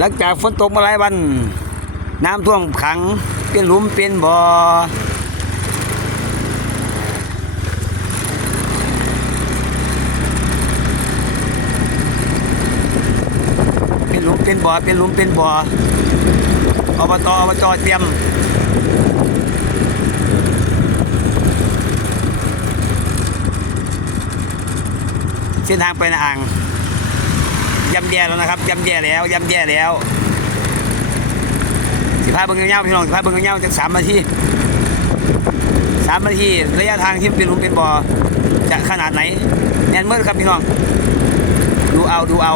หลังจากฝนตกมาหลายวัน น้ำท่วมขังเป็นหลุมเป็นบ่อเป็นหลุมเป็นบ่อเป็นหลุมเป็นบ่ออบตอบจเตรียมเส้นทางไปนอ่าง ย่ำแย่แล้วนะครับย่ำแย่แล้วย่ำแย่แล้วสิบห้าเบิ้งเงาๆพี่น้องสิบห้าเบิ้งเงาๆจากสามนาทีสามนาทีระยะทางที่เป็นหลุมเป็นบ่อจะขนาดไหนแน่นเมื่อครับพี่น้อง ดูเอาดูเอา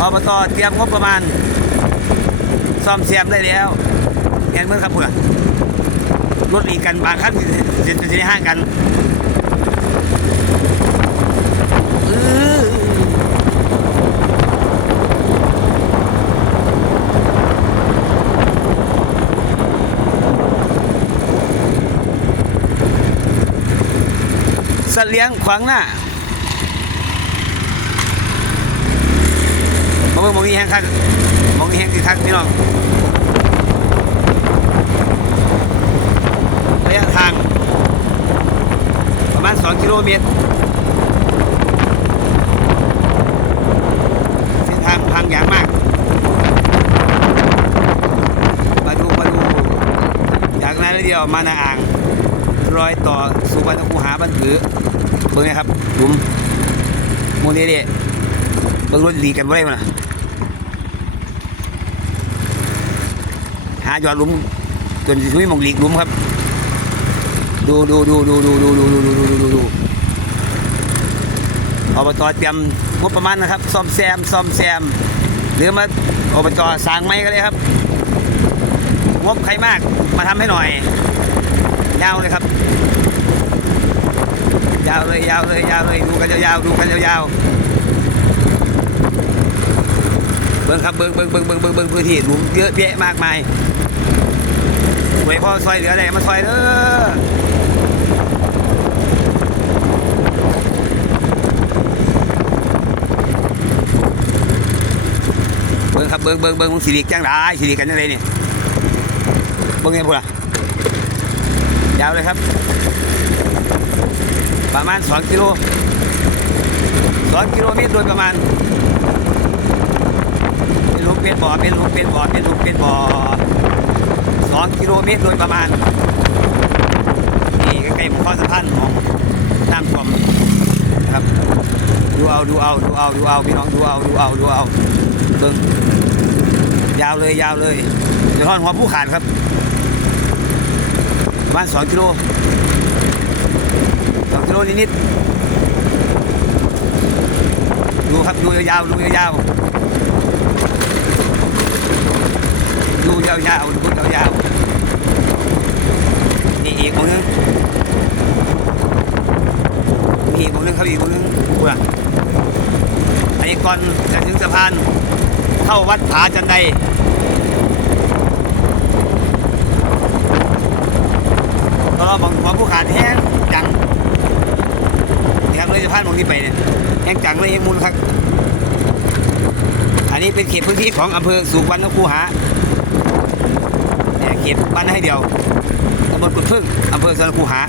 อบตเตรียมงบประมาณซ่อมแซมได้แล้วแน่นเมื่อครับคุณรถหลีกกันบางคันจะจะจะห้างกัน สัตว์เลี้ยงขวางหน้ามาเบิ่งมองนี้แห้งคักมองนี้แห้งคือคักพี่น้องระยะทาง ประมาณ 2 กิโลเมตรเส้นทางพังอย่างมาก มาดู มาดู จากนั้นเดียวมานาอ่าง รอยต่อสุวรรณคูหาบันถือเบิ่งนะครับหลุมโมเดลเดเบิ่งรถดีกันไว้มาหายอดหลุมจนถึงมองหลีกหลุมครับ ดูดูดูดูดูดูดูดูดูดูดูดูอบตเตรียมงบประมาณนะครับซ่อมแซมซ่อมแซม หรือมาอบจสร้างไม้ก็เลยครับงบใครมากมาทำให้หน่อย ยาวเลยครับ ยาวเลยยาวเลยยาวเลยดูกันยาวๆดูกันยาวๆเบิ้งครับเบิ้งเบิ้งเบิ้งเบิ้งเบิ้งเบิ้งพื้นที่หลุมเยอะแยะมากมายไว้พ่อซอยเหลืออะไรมาซอยเด้อเบิ้งครับเบิ้งเบิ้งเบิ้งมึงสิริจังไรสิริกันยังไงนี่ยเบิ้งไงพวกล่ะาวเลยครับ ประมาณ 2 กิโล2กิโลเมตรโดยประมาณ เป็นลุมเป็นบ่อเป็นลุมเป็นบ่อเป็นลุมเป็นบ่อ2กิโลเมตรโดยประมาณนี่ใกล้ๆหมู่ข้อสะพานของน้ำท่วมครับดูเอาดูเอาดูเอาดูเอาพี่น้องดูเอาดูเอาดูเอาเบิ่งยาวเลยยาวเลยเดี๋ยวทอนหัวผู้ขาดครับ ประมาณสองกิโลสองกิโลนิดๆดูครับดูยาวๆดูยาวๆดูยาวๆดูยาวๆนี่อีกคนนึงมีอีกคนนึงครับอีกคนนึงกูล่ะอันนี้ก่อนจะถึงสะพานเข้าวัดผาจันไดต อนเราบอกหัวผู้ขาดแห้งจังครับเลยสะพานมองนี้ไปเนี่ยแห้งจังเลยแห้งมุนครับ อันนี้เป็นเขตพื้นที่ของอำเภอสุวรรณคูหาเนี่ยเขตบ้านให้เดียวตำบลกุดพึ่งอำเภอสุวรรณคูหา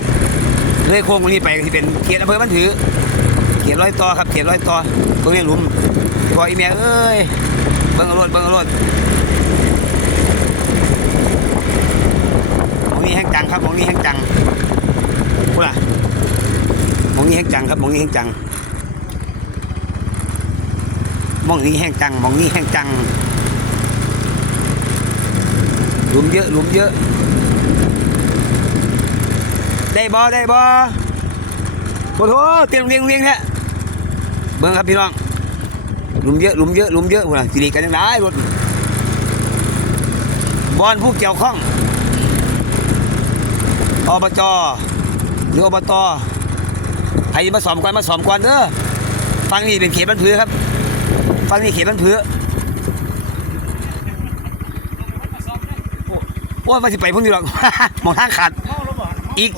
เลยโค้งตรงนี้ไปที่เป็นเขตอำเภอบ้านถือเขียนร้อยต่อครับเขียนร้อยต่อตรงนี้หลุมพออีเมียเอ้ยเบิ่งเอารถเบิ่งเอารถหมองนี้แห้งจังครับหมองนี้แห้งจัง พูล่ะมองนี้แห้งจังครับมองนี้แห้งจังมองนี้แห้งจังมองนี้แห้งจังหลุมเยอะหลุมเยอะ ได้บ่ได้บ่โอ้โหเตียงเรียงเรียงแท้เบิ่งครับพี่น้องหลุมเยอะหลุมเยอะหลุมเยอะพุ่นน่ะสิริกันยังได้รถบอลผู้เกี่ยวข้องอบจ หรืออบตใครมาสอมก่อนมาสอมก่อนเด้อฟังนี่เป็นเขตบ้านผือครับ ฟังนี่เขตบ้านผือโอ้ยมาสิไปพุ่นอยู่หรอกมองทางขาดอีก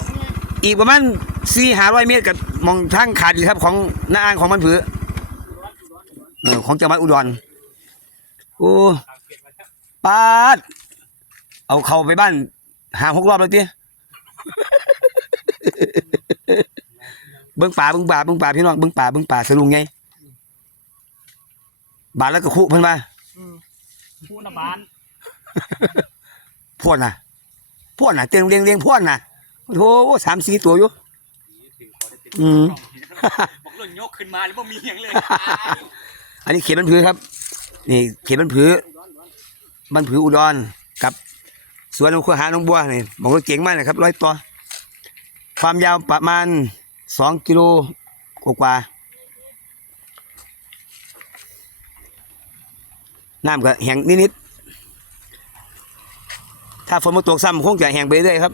อีกประมาณสี่หาร้อยเมตรกับมองทางขาดอยู่ครับของหน้าอ่างของมันผือของจังหวัดอุดรโอ้ปาด เอาเขาไปบ้านห่างหกรอบแล้วติ เบิ้งป่าเบิ้งป่าเบิ้งป่าพี่น้องเบิ้งป่าเบิ้งป่าสลุงไงบาทแล้วก็คุเพิ่นมาผู้นบานพวดน่ะพวดน่ะเตียงเรียงเรียงพวดน่ะโอ้โหสามสี่ตัวอยู่อืมบอกเรื่องยกขึ้นมาแล้วบ่มีหยังเลยอันนี้เขียนบันผือครับ นี่ เขียนบันผือบันผืออุดรกับสวนของคุณหาหน้องบัวนี่บอกว่าเก่งมากนะครับร้อยตัวความยาวประมาณ สองกิโลกว่าน้ำก็แห้งนิดๆถ้าฝนมาตกซ้ำคงจะแห้งไปเรื่อยครับ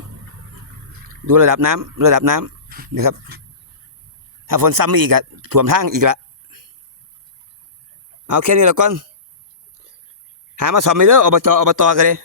ดูระดับน้ำระดับน้ำนะครับ ถ้าฝนซ้ำอีกอะถ่วมทางอีกละเอาแค่นี้แล้วก่อนหามาสอบไม่เลิกอบจอบตกันเลย